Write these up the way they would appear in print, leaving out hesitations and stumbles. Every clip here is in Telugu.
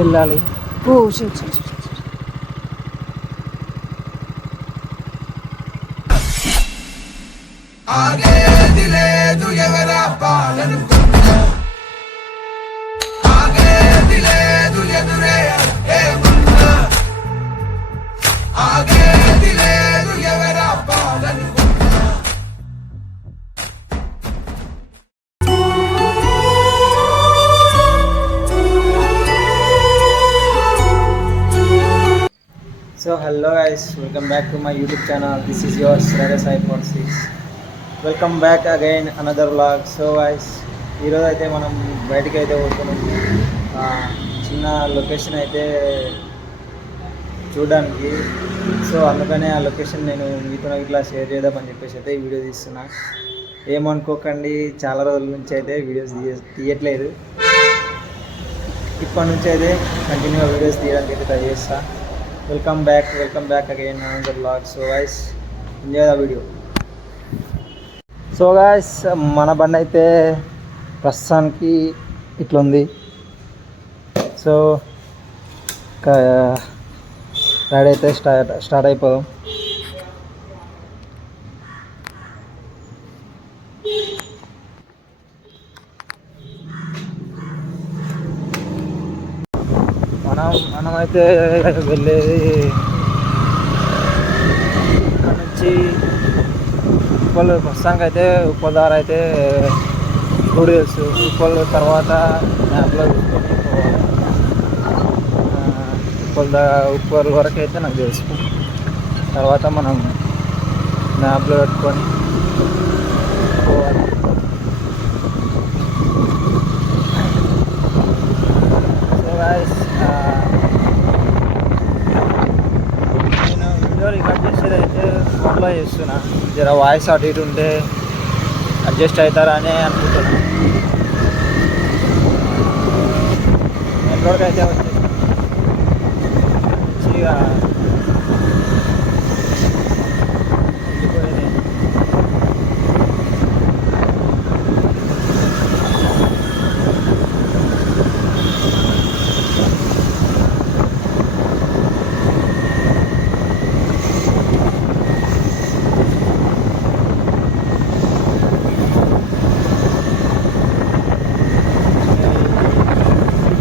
వెళ్ళాలి. Oh shit shit shit. So hello guys, welcome back to my YouTube channel. This is yours Radha Sai 46. Welcome back again another vlog. So guys ఈరోజు అయితే మనం బయటికి అయితే పోతున్నాం. చిన్న లొకేషన్ అయితే చూడడానికి. సో అందుకనే ఆ లొకేషన్ నేను మీతో ఇట్లా షేర్ చేద్దామని చెప్పేసి అయితే ఈ వీడియో తీస్తున్నా. ఏమనుకోకండి, చాలా రోజుల నుంచి అయితే వీడియోస్ తీయట్లేదు. ఇప్పటి నుంచి అయితే కంటిన్యూగా వీడియోస్ తీయడానికి అయితే ట్రై చేస్తా. Welcome back again another vlog. So guys enjoy the video. So guys మన బండి అయితే ప్రస్తుతానికి ఇట్లుంది. సో రైడ్ అయితే స్టార్ట్ అయిపోదాం. మనమైతే వెళ్ళేది ఇక్కడ నుంచి ఉప్పల్. ప్రస్తుతానికి అయితే ఉప్పల్ దారి అయితే గుడి తెలుసు. ఉప్పల్ తర్వాత మ్యాప్లో చూసుకొని పోవాలి. ఉప్పల్ వరకు అయితే నాకు తెలుసు. తర్వాత మనం మ్యాప్లో పెట్టుకొని పోవాలి. సో గాయ్స్ నేను వీడియో రికార్డ్ చేసేది అయితే ఫోన్లో చేస్తున్నా. జర వాయిస్ అటు ఇటు ఉంటే అడ్జస్ట్ అవుతారా అని అనుకుంటున్నా. మెయిన్ రోడ్కి అయితే వచ్చేసి మంచిగా వెళ్ళిపోయేది.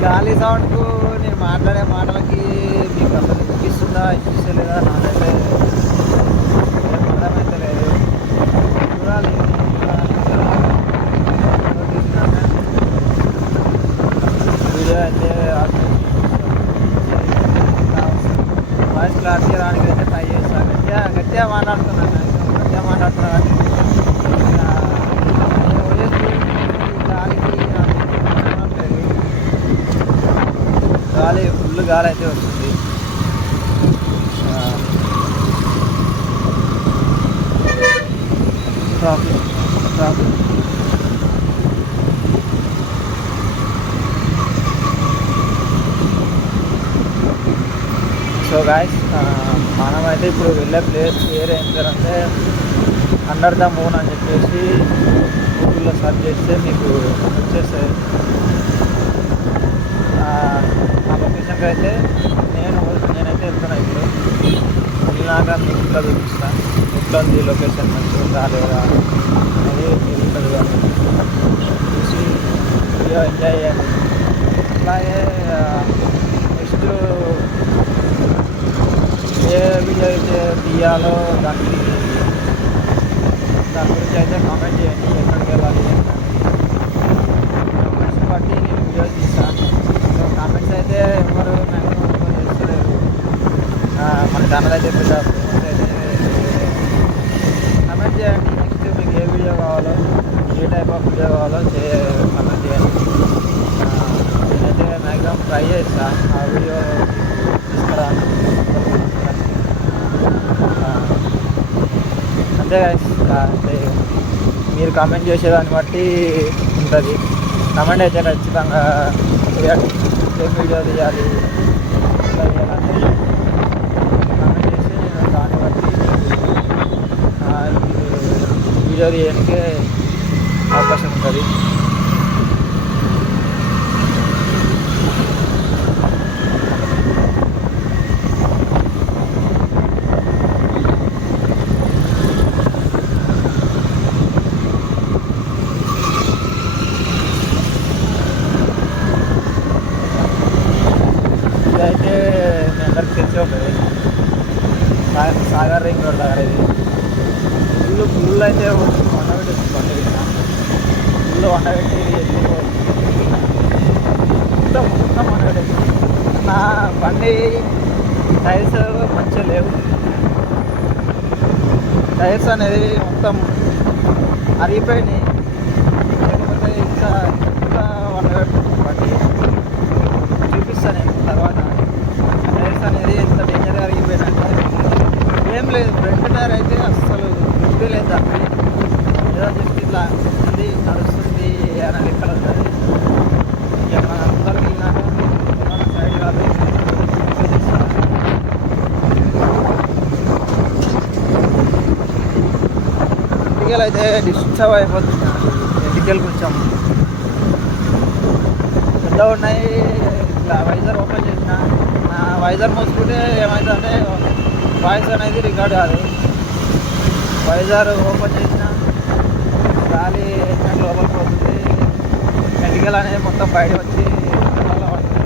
గాలి సౌండ్కు నేను మాట్లాడే మాటలకి మీకు అసలు వినిపిస్తలేదా నాకైతే ఏం అర్థమైతే లేదు. చూడాలి వీడియో అయితే వాయిస్ క్లారిటీ రానికి అయితే ట్రై చేస్తాను. గట్టిగా మాట్లాడుతున్నాను. కానీ గాలి ఫుల్ గాలి అయితే వస్తుంది. ట్రాఫిక్. సో గాయస్ మనమైతే ఇప్పుడు వెళ్ళే ప్లేస్ వేరే ఏం పేరంటే అండర్ ద మూన్ అని చెప్పేసి గూగుల్లో సెర్చ్ చేస్తే మీకు వచ్చేస్తాయి. ఆ లొకేషన్కి అయితే నేనైతే వెళ్తున్నా. ఇప్పుడు వెళ్ళినాక మీకు ఇట్లా చూపిస్తాను. ఎట్లా ఉంది లొకేషన్, మంచిగా ఉందా లేదా అనేది తెలుస్తుంది. చూసి వీడియో ఎంజాయ్ చేయండి. అలాగే నెక్స్ట్ ఏ వీడియో అయితే తీయాలో దాని గురించి అయితే కామెంట్ చేయండి. ఎక్కడికి వెళ్ళాలి కామెంట్స్ బట్టి నేను వీడియో తీస్తాను. సో కామెంట్స్ అయితే ఎవరు మ్యాక్సిమం చేస్తలేరు. మన ఛానల్ అయితే పెద్ద ఫేమస్ అయితే కామెంట్ చేయండి. నెక్స్ట్ మీకు ఏ వీడియో కావాలో, ఏ టైప్ ఆఫ్ వీడియో కావాలో కామెంట్ చేయండి. నేనైతే మ్యాక్సిమం ట్రై చేస్తాను ఆ వీడియో తీసుకురాను. అంతే అంటే మీరు కామెంట్ చేసేదాన్ని బట్టి ఉంటుంది. కామెంట్ అయితే ఖచ్చితంగా చేయాలి. ఏం వీడియో తీయాలి, ఎట్లా చేయాలంటే కామెంట్ చేసి నేను దాన్ని బట్టి వీడియో తీయడానికి అవకాశం ఉంటుంది. ఇదైతే మీ అందరికి తెలిసే ఉంటుంది, సాగర్ రింగ్ రోడ్ దగ్గర. ఇది ఫుల్ అయితే వండబెట్టి బండి ఫుల్ వండబెట్టి మొత్తం మొత్తం వండబెట్టి నా బండి టైర్స్ మంచిగా లేవు. టైర్స్ అనేది మొత్తం అరిగిపోయినాయి. లేకపోతే ఇంకా ఇంకా వండబెట్టు బండి చూపిస్తాను నేను తర్వాత. టైర్స్ అనేది ఎంత డేంజర్గా అరిగిపోయినట్టే ఏం లేదు. ఫ్రంట్ టైర్ అయితే అస్సలు గుర్తు లేదు దానికి. ఏదో జస్ట్ ఇట్లా ఉంది నడుస్తుంది అని లెక్కలు ఉంటుంది. ఏమైనా అందరికి వెళ్ళినాక ఏమైనా సైడ్ కాదు ఎంటికలు అయితే డిస్టర్బ్ అయిపోతుంది. ఎంటికలు కొంచెం పెద్ద ఉన్నాయి. ఇట్లా వైజర్ ఓపెన్ చేసిన నా వైజర్ మూసుకుంటే ఏమవుతుందంటే వాయిస్ అనేది రికార్డ్ కాదు. వైజర్ ఓపెన్ చేసిన గాలి లోపలికి పోతుంది. ఎంటికలు అనేది మొత్తం బయట వచ్చి పడుతుంది.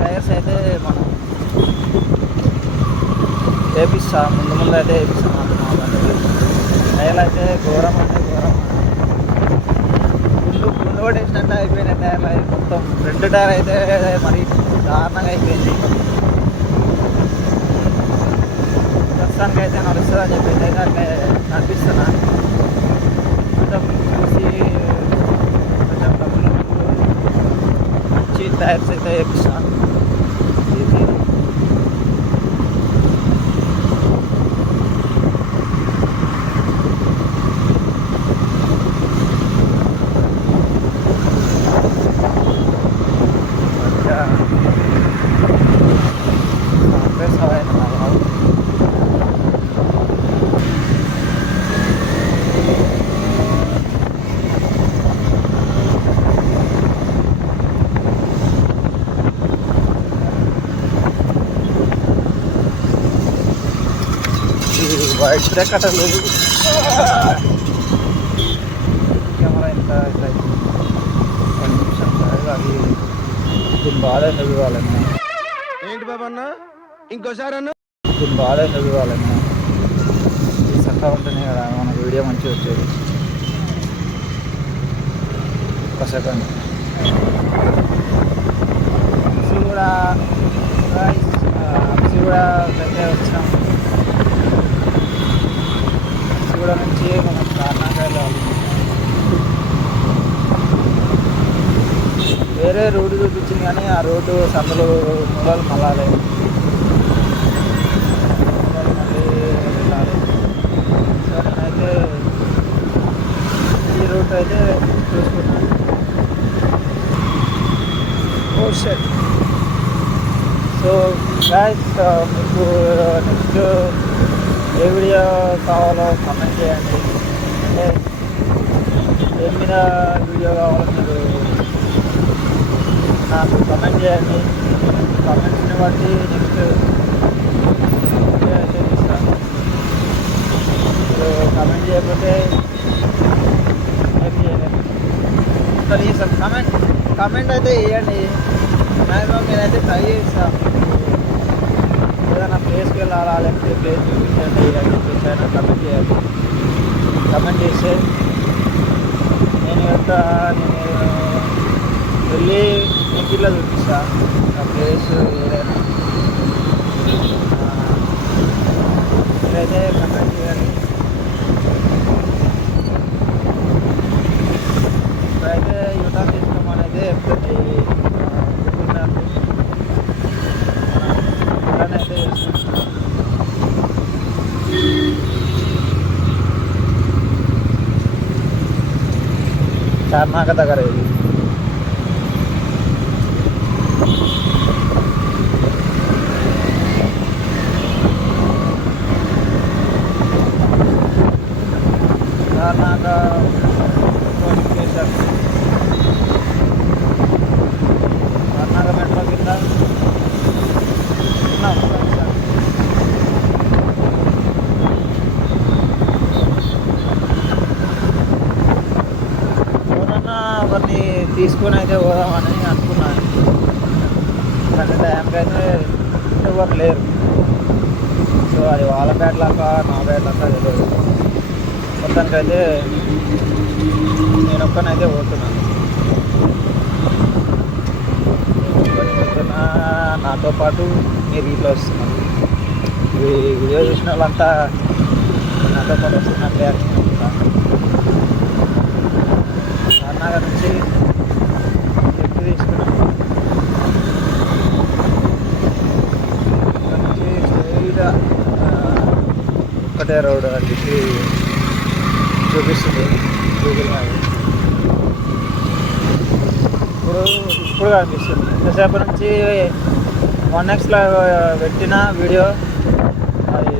టైర్స్ అయితే మనం వేపిస్తాం, ముందు అయితే వేపిస్తాం. టైర్లు అయితే ఘోరం అంటే ఘోరం. గుండు కూడా వేసినట్టు అయిపోయినాయి టైర్లు అయితే మొత్తం. ఫ్రంట్ టైర్ అయితే మరి దారుణంగా అయిపోయింది. ప్రస్తుతానికి అయితే నడుస్తుంది అని చెప్పేసి అయితే అట్లే నడిపిస్తున్నా. కొంచెం చూసి కొంచెం డబ్బులు మంచి టైర్స్ అయితే వేపిస్తాను. వైట్ బ్రేక్ అటలు కెమెరా ఎంత ఇట్లా 1 నిమిషం అది దీని బాధ ఎందుకు ఇవ్వాలన్నా. ఏంటి బాబన్న ఇంకోసారి అన్న దీని బాధ ఎందుకు ఇవ్వాలన్నా. ఈ చక్కగా ఉంటేనే కదా మనకు వీడియో మంచిగా వచ్చేది. ఒక సెకండ్ అప్సి కూడా అయితే వచ్చినాం. కూడా నుంచి మనం కారణంగా వెళ్ళాలి. వేరే రోడ్డు చూపించింది కానీ ఆ రోడ్డు సందులు మూలాలు మళ్ళాలి. మళ్ళీ వెళ్ళాలి. సో నేనైతే ఈ రూట్ అయితే చూసుకున్నాను. ఓ షట్. సో గైస్ మీకు నెక్స్ట్ ఏ వీడియో కావాలో కామెంట్ చేయండి. అంటే ఏం మీద వీడియో కావాలో మీరు నాకు కామెంట్ చేయండి. కామెంట్స్ని బట్టి నెక్స్ట్ వీడియో అయితే తీస్తాను. మీరు కామెంట్ చేయకపోతే ఏం చేయలేదు. కనీసం కామెంట్ అయితే వేయండి. మ్యాక్సిమం నేనైతే ట్రై చేస్తాను. ఏదైనా ప్లేస్కి వెళ్ళాలా లేకపోతే ప్లేస్ చూపించండి అని చెప్పేసి అయినా కమెంట్ చేయాలి. కమెంట్ చేస్తే నేను వెళ్ళి మీకు ఇట్లా చూపిస్తాను ఆ ప్లేస్ ఏదైనా. మీరైతే కమెంట్ చేయాలి. ఇప్పుడైతే యూటర్న్ తీసుకోమని అయితే ఎప్పుడైతే అయితే చార్నాక దగ్గర ఇది. చార్నాక చార్నాక మెట్రో కింద ఉన్నాం. తీసుకొని అయితే పోదామని అనుకున్నాను. కానీ టైంకి అయితే ఎవరు లేరు. సో అది వాళ్ళ బ్యాట్ లాగా నా బ్యాట్ లాగా తెలియదు. మొత్తానికైతే నేను ఒక్కనైతే పోతున్నాను. నాతో పాటు మీరు ఇట్లా వస్తున్నారు. ఈ వీడియో చూసిన వాళ్ళంతా నాతో పాటు వస్తున్నట్లే అని అనుకుంటాను. కర్ణాటక నుంచి ఎక్కి తీసుకున్నాం. ఇక్కడ నుంచి స్ట్రైట్గా ఒక్కటే రోడ్ అని చెప్పి చూపిస్తుంది గూగుల్ మ్యాప్. ఇప్పుడు కనిపిస్తుంది. ఇంతసేపు నుంచి 1xలో పెట్టిన వీడియో అది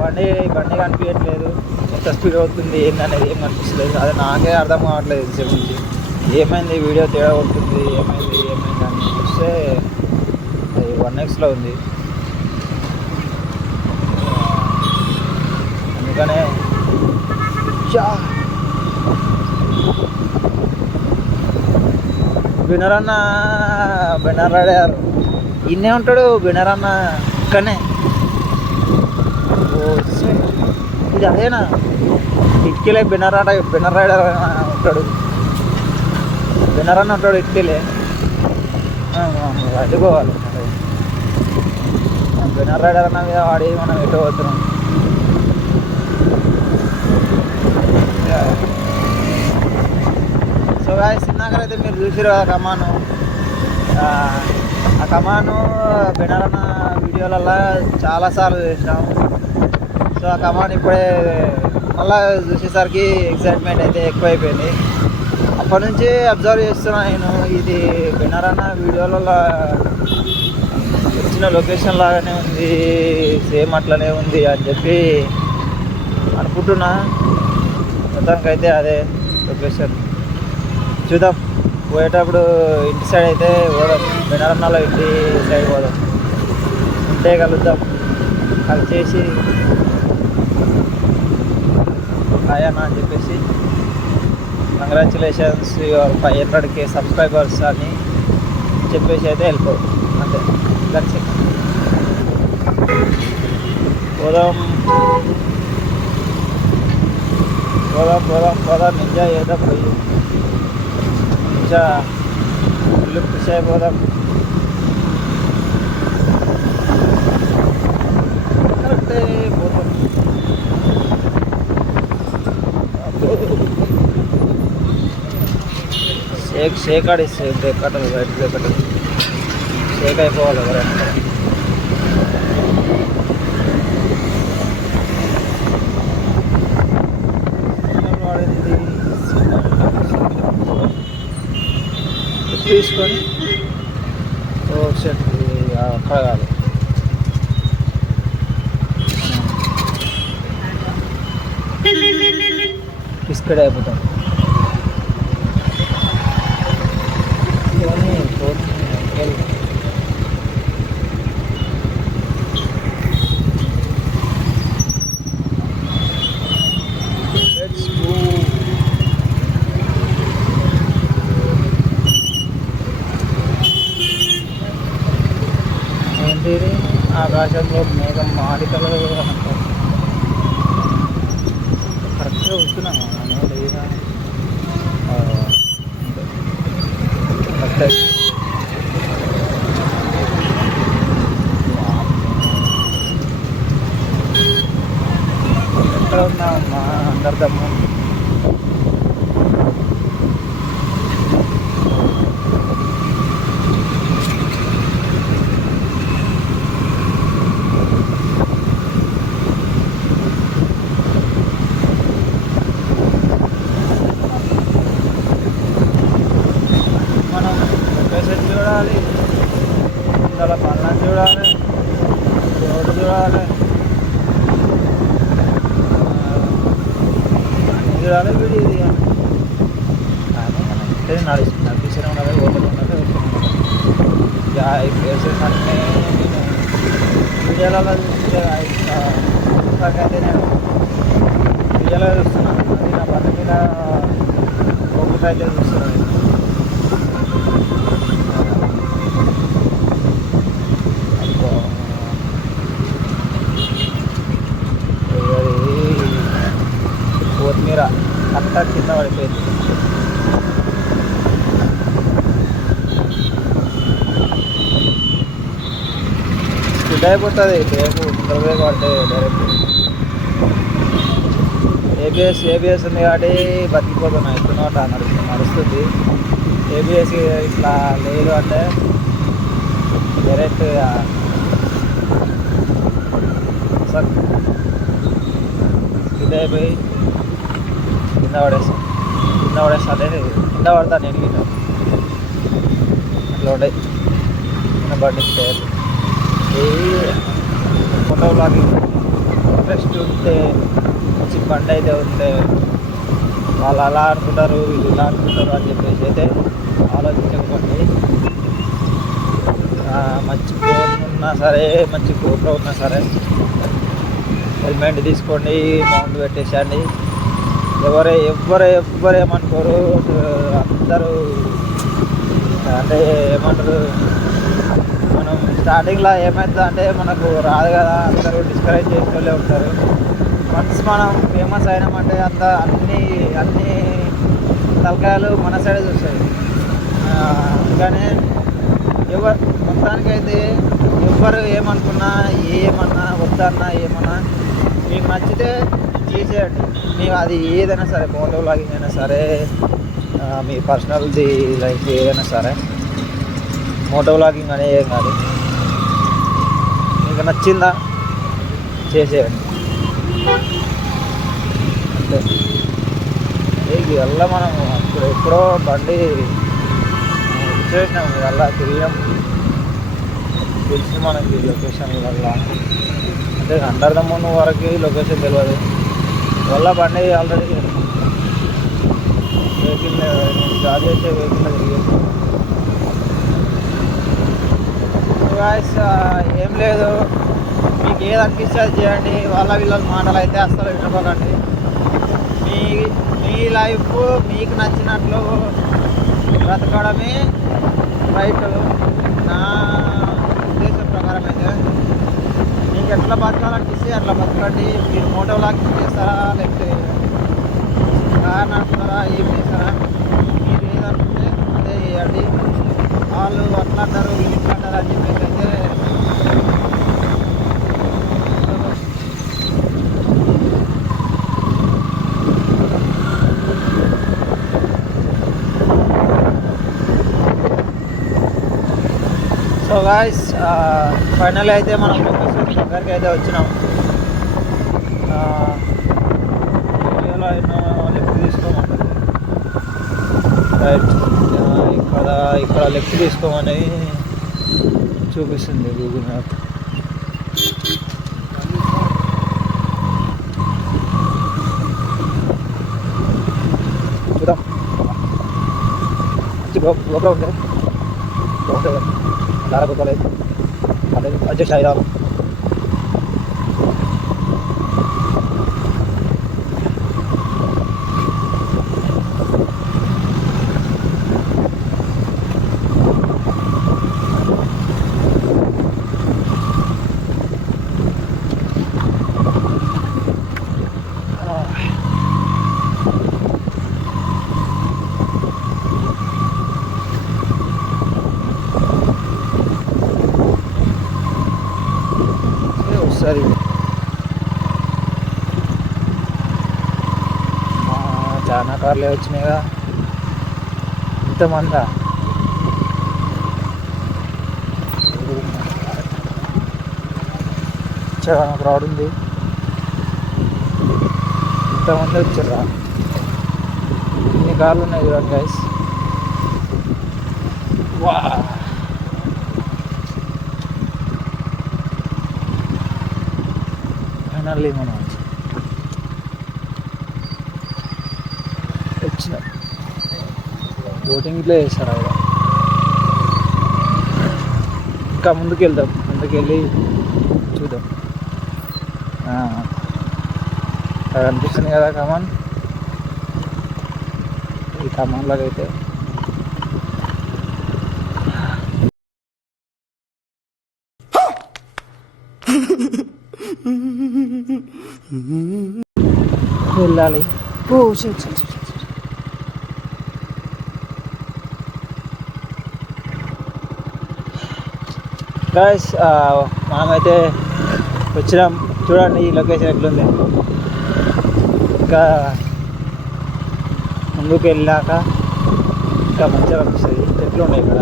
బండి కనిపించట్లేదు. ఎంత స్పీడ్ అవుతుంది ఏందనేది ఏం కనిపిస్తలేదు. అది నాకే అర్థం కావట్లేదు. ఇంతసేపు నుంచి ఏమైంది, వీడియో తేడా కొడుతుంది, ఏమైంది అని చూస్తే అది 1xలో ఉంది. అందుకనే బినరన్న బెనర్రాడారు ఇన్నే ఉంటాడు. బెనరన్న ఇక్కడనే. ఇది అదేనా ఇటుకెళ్ళే బెనర్రాడర్ ఉంటాడు. బెనరన్న ఉంటాడు ఇటుకెళ్ళే. అడ్డుకోవాలి బెనర్రాడర్ అన్న మీద వాడి మనం ఎటు పోతున్నాం. సో గాయ్స్, ఇందాకైతే మీరు చూసారు ఆ కమాను. ఆ కమాను బెనరన్న వీడియోలలో చాలాసార్లు చేసినాము. సో ఆ కమాన్ ఇప్పుడే మళ్ళీ చూసేసరికి ఎక్సైట్మెంట్ అయితే ఎక్కువైపోయింది. అప్పటి నుంచి అబ్జర్వ్ చేస్తున్నా నేను. ఇది బెనరన్న వీడియోలలో వచ్చిన లొకేషన్ లాగానే ఉంది, సేమ్ అట్లనే ఉంది అని చెప్పి అనుకుంటున్నా. మొత్తానికైతే అదే లొకేషన్. చూద్దాం, పోయేటప్పుడు ఇంటి సైడ్ అయితే పోదాం. బెనరన్నలో ఇంటి సైడ్ పోదాం. ఉంటే కలుద్దాం. కలిసేసి హాయ్ అన్న అని చెప్పేసి కంగ్రాచులేషన్స్ యువర్ 500K సబ్స్క్రైబర్స్ అని చెప్పేసి అయితే వెళ్ళిపో. అంతే, దట్స్ ఇట్. పోదాం ఎంజాయ్ చేద్దాం. పోయి ఇల్లు ఖుషి అయిపోదాం. కరెక్టే పోతాం. షేక్ ఆడిస్తే బ్రేక్ కట్టదు, బయట బ్రేక్ కట్టదు. షేక్ అయిపోవాలి ఎవరైనా. తీసుకొని అక్కడ కాదు, ఇక్కడే అయిపోతాం. ఆకాశంలో మేఘం మాలికలు కరెక్ట్గా వస్తున్నాము. లేదా ఎక్కడ ఉన్నామమ్మా అందరిదమ్మా. చూడాలి, చాలా పనులను చూడాలి, రోడ్డు చూడాలి, అన్నీ చూడాలి. వీడి ఇది కానీ నడిపిస్తూనే ఉన్నది, ఓపెన్ ఉన్నది. ఈ ప్లేసెస్ అన్నీ నేను వీడియోలలో చూస్తే అయితే నేను వీడియోలో చూస్తున్నాను. అది నా బండి మీద పోకుండా ముచ్చట అయితే చూస్తున్నాను. కొత్తిమీర అంతా కింద పడిపోయింది. స్కిడ్ అయిపోతుంది బ్రేకు, ఇంటర్ బ్రేక్ పడితే డైరెక్ట్. ఏబిఎస్ ఉంది కాబట్టి బతికిపోతున్నాయి. ఎత్తునోట నడుస్తుంది. ఏబిఎస్ ఇట్లా లేదు అంటే డైరెక్ట్ స్కిడ్ అయిపోయి కింద పడేస్తా అంటే కింద పడతా నేను కింద అట్లా ఉంటాయి చిన్న బండి స్టేర్లు. ఈ ఫోటో బ్లాగింగ్ ఇంట్రెస్ట్ ఉంటే మంచి బండి అయితే ఉంటే వాళ్ళు అలా అనుకుంటారు వీళ్ళు ఇలా అనుకుంటారు అని చెప్పేసి అయితే ఆలోచించకపోండి. మంచి ఫోన్ ఉన్నా సరే, మంచి గోప్రో ఉన్నా సరే హెల్మెట్ తీసుకోండి, మౌంట్ పెట్టేసండి. ఎవ్వరేమనుకోరు. అందరూ అంటే ఏమంటారు, మనం స్టార్టింగ్లో ఏమవుతుంది అంటే మనకు రాదు కదా, అందరూ డిస్కరేజ్ చేసే వాళ్ళే ఉంటారు. వన్స్ మనం ఫేమస్ అయినామంటే అన్ని తలకాయలు మన సైడే చూస్తాయి. అందుకని మొత్తానికైతే ఎవరు ఏమనుకున్నా ఏమన్నా వద్దన్నా ఏమన్నా మీకు నచ్చితే చేసేయండి. మీకు అది ఏదైనా సరే, ఫోటో బ్లాగింగ్ అయినా సరే, మీ పర్సనల్ది లైఫ్ ఏదైనా సరే, మోటో బ్లాగింగ్ అనేది ఏం కాదు. మీకు నచ్చిందా చేసేయండి అంతే. ఇవల్ల మనం ఎప్పుడో బండి చేసినాం, ఇవల్ల తిరిగాం, తెలిసి మనకి లొకేషన్ వల్ల అంటే అండర్ ద మూన్ వరకు లొకేషన్ తెలియదు. వల్ల బండి ఆల్రెడీ వెహికల్ జాబ్ చేసే వెహికల్ తిరిగేసి. గాయ్స్ ఏం లేదు, మీకు ఏది అనిపిస్తే అది చేయండి. వీళ్ళ మాటలు అయితే అస్సలు వినపడండి. మీ లైఫ్ మీకు నచ్చినట్లు బ్రతకడమే రైట్. నా ఉద్దేశం ప్రకారం అయితే మీకు ఎట్లా బతకాలనిపిస్తే అట్లా బతకండి. మీరు మోటో బ్లాగింగ్ చేస్తారా లేకపోతే కార్ నడుపుతారా ఏం చేస్తారా, మీరు ఏదనుకుంటే అదే చేయండి. వాళ్ళు అట్లా అంటారు వీళ్ళు ఇట్లా అంటారు అని చెప్పేసి అయితే సో గాయ్స్ ఫైనల్ అయితే మనం లొకేషన్ దగ్గరికి అయితే వచ్చినాం. వీడియోలో ఎన్నో లెఫ్ట్ తీసుకోమంటుంది. రైట్ ఇక్కడ లెఫ్ట్ తీసుకోమని చూపిస్తుంది గూగుల్ మ్యాప్. చూద్దాం గోప్రో ఉంటే దారపోలేదు అదే అడ్జస్ట్ అయ్యాం. సరే చాలా కార్లే వచ్చినాయిగా, ఇంతమందా? చాలా క్రౌడ్ ఉంది, ఇంతమంది వచ్చారా? ఇన్ని కార్లు ఉన్నాయి చూడండి గైస్. వా ఫైనల్లీ మనం వచ్చిన బోటింగ్ ఇట్లా చేస్తారు. అక్కడ ఇంకా ముందుకు వెళ్దాం, ముందుకెళ్ళి చూద్దాం. అది అనిపిస్తుంది కదా కమాన్. ఖమ్మంలోకి అయితే వెళ్ళాలి. Oh shit shit shit. Guys మనమైతే వచ్చినాం. చూడండి ఈ లొకేషన్ ఎట్లుంది. ఇంకా ముందుకు వెళ్ళాక ఇంకా మంచిగా కనిపిస్తుంది. చెట్లు ఉన్నాయి ఇక్కడ.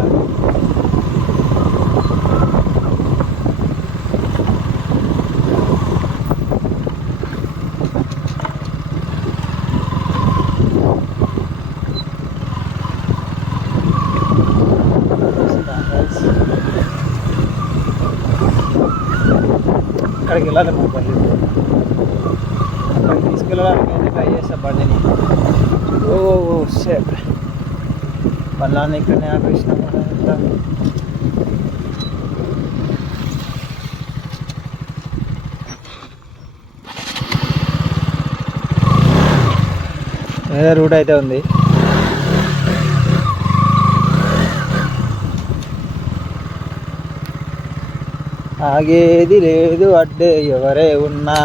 అక్కడికి వెళ్ళాలి మా పల్లి. అక్కడికి తీసుకెళ్ళడానికి అయితే ట్రై చేస్తా బండిని. ఓ షేట్ పల్లాన్ని ఇక్కడనే ఆపేసినాం మనం. ఎంత వేరే రూట్ అయితే ఉంది. ఆగేది లేదు అడ్డే ఎవరే ఉన్నా.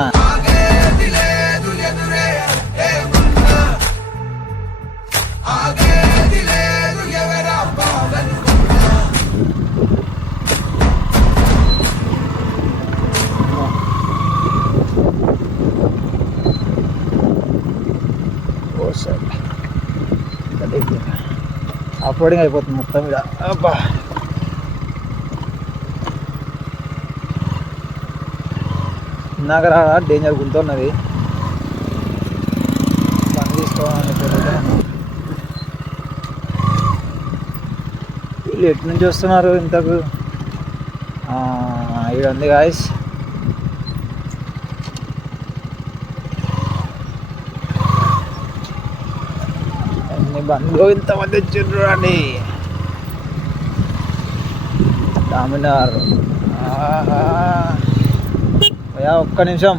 ఆఫ్రోడింగ్ అయిపోతుంది మొత్తం ఇక్కడ. అబ్బా ఇందాక డేంజర్ గుంతున్నది. బండి తీసుకోవాలని వీళ్ళు ఎటు నుంచి వస్తున్నారు ఇంతకు? ఇక్కడ ఉంది గాయస్. ఎన్ని బండ్లు ఇంతమంది వచ్చిండ్రు అండి. డామినార్. ఒక్క నిమిషం.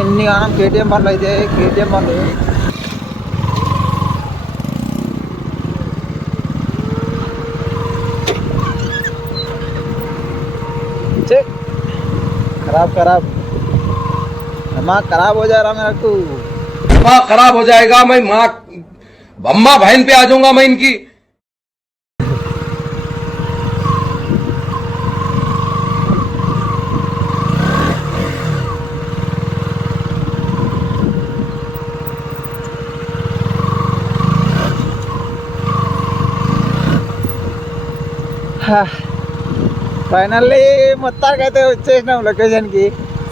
ఎన్ని కాలం కేటీఎం బండ్లు అయితే కేటీఎం బండ్లు. खराब खराब दिमाग खराब हो जा रहा मेरा. तू दिमाग खराब हो जाएगा. मैं माँ अम्मा बहन पे आ जाऊंगा मैं इनकी. ఫైనల్లీ మొత్తానికి అయితే వచ్చేసినాం లొకేషన్కి.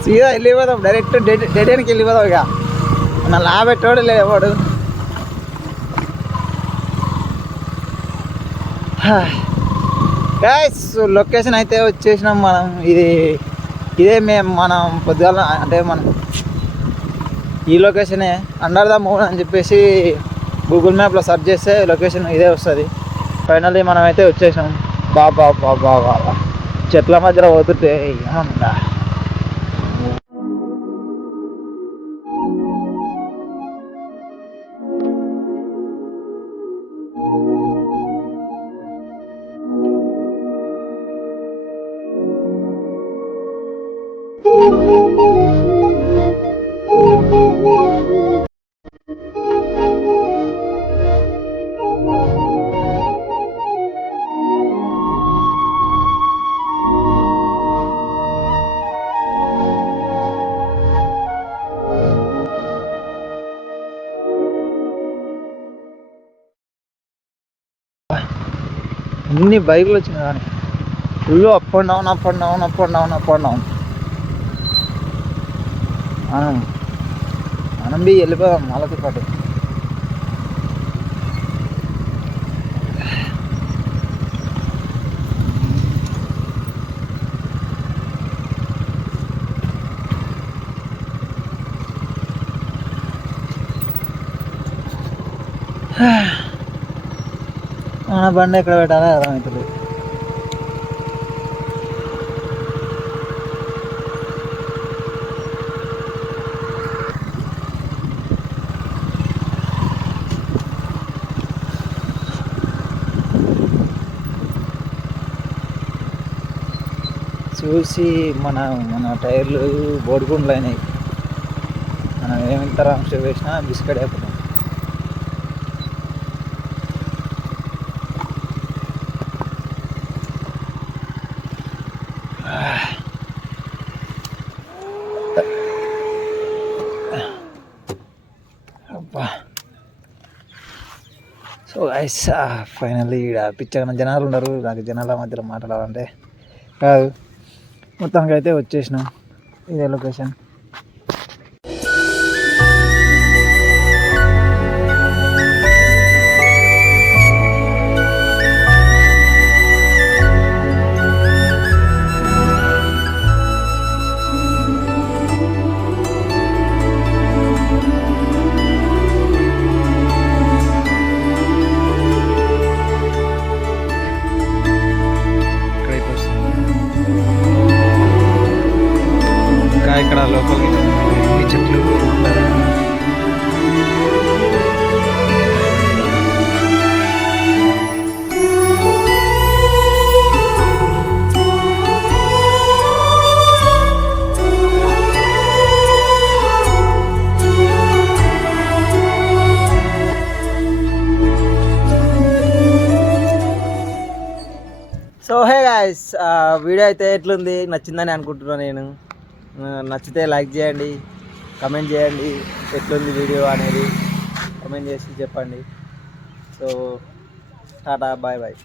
సీదా వెళ్ళిపోదాం. డైరెక్ట్ డెడ్ ఎండ్కి వెళ్ళిపోదాం. ఇక మన లాబెట్టోడు లేవాడు. గైస్ లొకేషన్ అయితే వచ్చేసినాం మనం. ఇదే మేము మనం పొద్దుగాల అంటే మనం ఈ లొకేషనే అండర్ ద మూన్ అని చెప్పేసి గూగుల్ మ్యాప్లో సెర్చ్ చేస్తే లొకేషన్ ఇదే వస్తుంది. ఫైనల్లీ మనం అయితే వచ్చేసినాం. బాబా బాబా బాబా చెట్ల మధ్యలో పోతుంటే ఏమన్నా అన్ని బైకులు వచ్చినాయి. కానీ full up and down up and down up and down up and down. మనం బి వెళ్ళిపోదాం వాళ్ళతో పాటు. బండి ఎక్కడ పెట్టాలో అర్థమవుతుంది. చూసి మన టైర్లు బోడిగుండ్లు అయినాయి. మనం ఏమింత రాంగ్ స్టెప్ వేసినా బిస్కెట్ అయిపోతాం. అబ్బా. సో గైస్ ఫైనల్లీ ఇక్కడ పిచ్చగా జనాలు ఉండరు. నాకు జనాల మధ్యలో మాట్లాడాలంటే కాదు. మొత్తానికి అయితే వచ్చేసినాం. ఇదే లొకేషన్. ఇక్కడ లోపలికి ఎన్ని చెట్లు ఉంటారు. సో హే గాయ్స్, వీడియో అయితే ఎట్లుంది, నచ్చిందని అనుకుంటున్నాను నేను. నచ్చితే లైక్ చేయండి, కమెంట్ చేయండి ఎట్లుంది వీడియో అనేది, కమెంట్ చేసి చెప్పండి. So tata, bye bye.